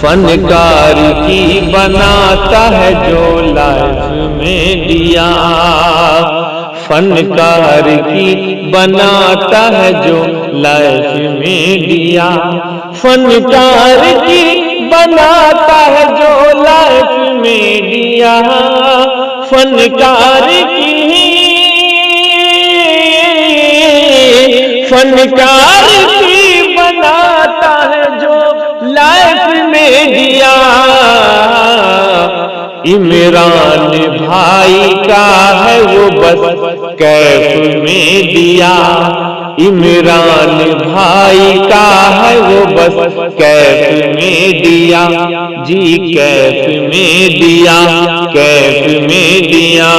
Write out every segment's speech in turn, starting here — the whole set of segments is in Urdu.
فنکار کی بناتا ہے جو لائف میں دیا، فنکار کی بناتا ہے جو لائف میں دیا، فنکار کی بناتا ہے جو لائف میں دیا، فنکار کی بناتا ہے جو لائف میں دیا، عمران بھائی کا ہے وہ بس کیف میں دیا، عمران بھائی کا ہے وہ بس کیف میں دیا، جی کیف میں دیا، کیف میں دیا،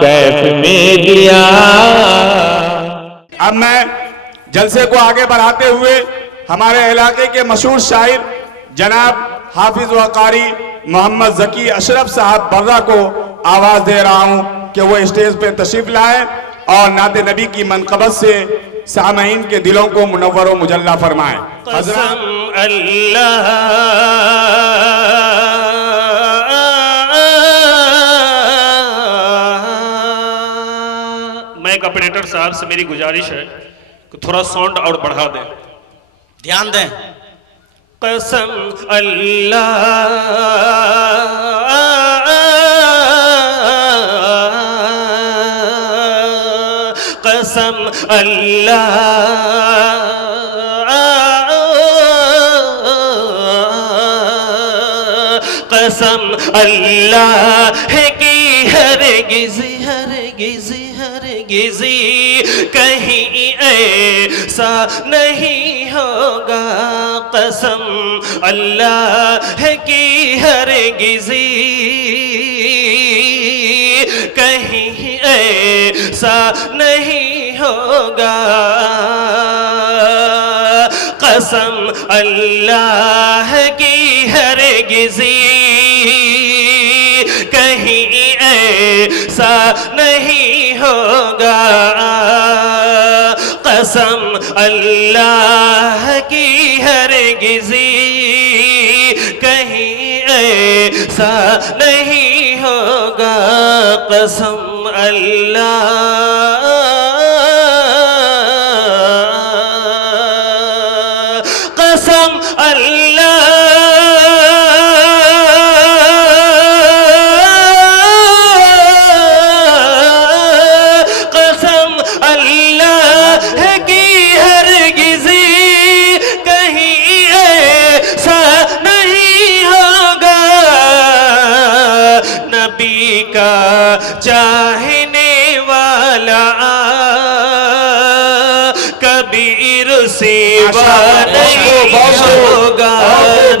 کیف میں دیا۔ اب میں جلسے کو آگے بڑھاتے ہوئے ہمارے علاقے کے مشہور شاعر جناب حافظ و قاری محمد ذکی اشرف صاحب برہ کو آواز دے رہا ہوں کہ وہ اسٹیج پہ تشریف لائیں اور نعت نبی کی منقبت سے سامعین کے دلوں کو منور و مجلہ فرمائیں۔ قسم اللہ میں ایک اپریٹر صاحب سے میری گزارش ہے کہ تھوڑا ساؤنڈ اور بڑھا دیں، دھیان دیں۔ قسم اللہ قسم اللہ قسم اللہ ہے کہ ہرگز ہرگز ہرگز کہیں ایسا نہیں ہوگا، قسم اللہ ہے کہ ہرگز کہیں ایسا نہیں ہوگا، قسم اللہ ہے کہ ہرگز کہیں ایسا نہیں ہوگا، قسم اللہ کی ہرگز کہیں ایسا نہیں ہوگا، قسم اللہ قسم اللہ چاہنے والا کبھی رسوا نہیں ہوگا،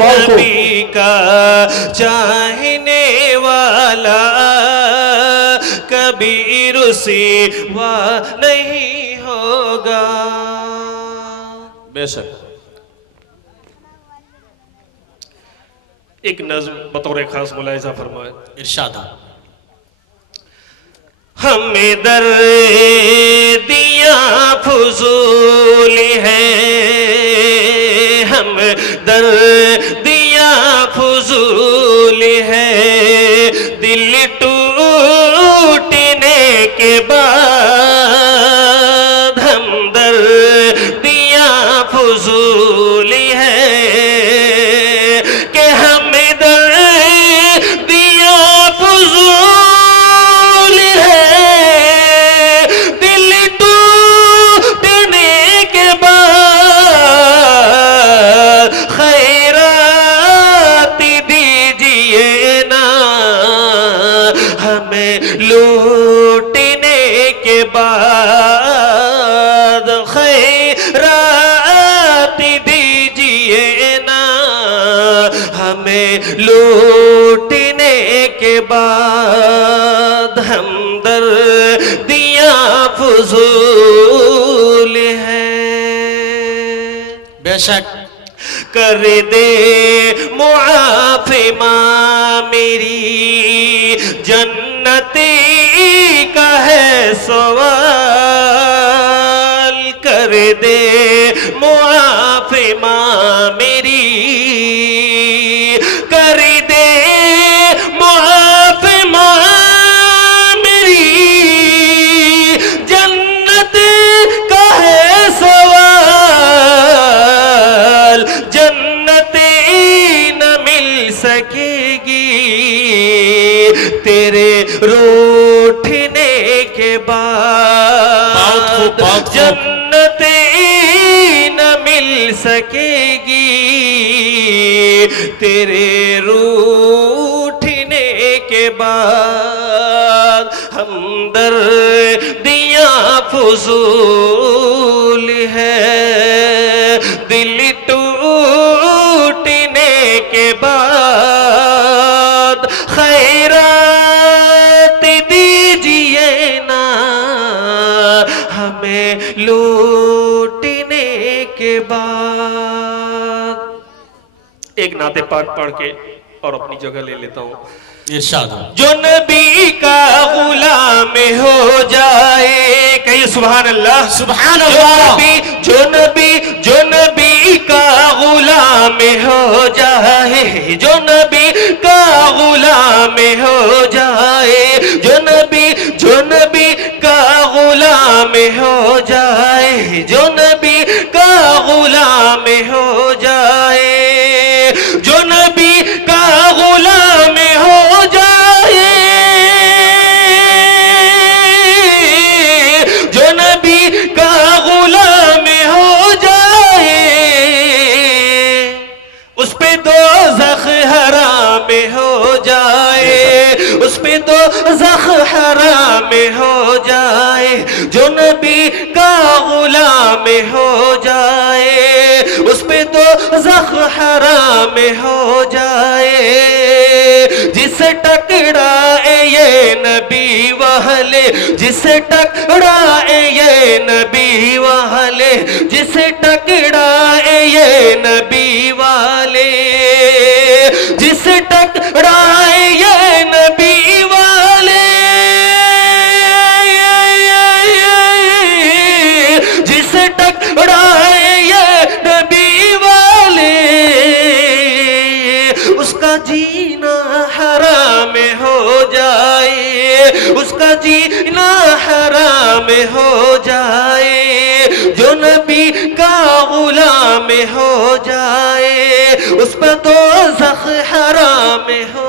نبی کا چاہنے والا کبھی رسوا نہیں ہوگا۔ بے شک ایک نظم بطور خاص ملاحظہ فرمائے، ارشاد۔ ہمیں دردیاں فضول ہیں، ہم دردیاں فضول ہیں، دل ٹوٹنے کے بعد ہم دردیاں فضول ہیں کہ ہمیں دردیاں فضول لوٹنے کے بعد خیرات دیجئے نا، ہمیں لوٹنے کے بعد ہمدردیاں فضول ہیں۔ بے شک کر دے معاف ماں میری جنتی کا ہے سوال، کر دے معاف ماں میری کر دے معاف میری جنت کا ہے سوال جنت نہ مل سکے گی تیرے روٹھنے کے بعد جنت نہ مل سکے گی تیرے روٹھنے کے بعد ہمدردیاں فضول ہے دل ٹوٹنے کے بعد خیرات دیجئے نا ہمیں لوٹنے کے بعد. ایک نعت پاک پڑھ کے اور اپنی جگہ لے لیتا ہوں. ارشاد ہو. جو نبی کا غلام ہو جائے کہیے سبحان اللہ سبحان اللہ. جو نبی کا غلام ہو جائے جو نبی کا غلام ہو جائے جو نبی کا غلام ہو جائے جو نبی کا غلام ہو جائے جو نبی کا غلام ہو جائے جو نبی کا غلام ہو جائے اس پہ دوزخ حرام ہو جائے اس پہ دوزخ حرام ہو جائے جو نبی کا غلام ہو جائے اس پہ دوزخ حرام ہو جائے جسے ٹکرائے یہ نبی والے جسے ٹکرائے یہ نبی والے جسے ٹکرائے یہ نبی والے جسے ٹکرائے یہ نبی والے جسے ٹکرائے یہ نبی والے اس کا جینا حرام ہو جائے اس کا جینا حرام ہو جائے جو نبی کا غلام ہو جائے اس پہ دوزخ حرام ہو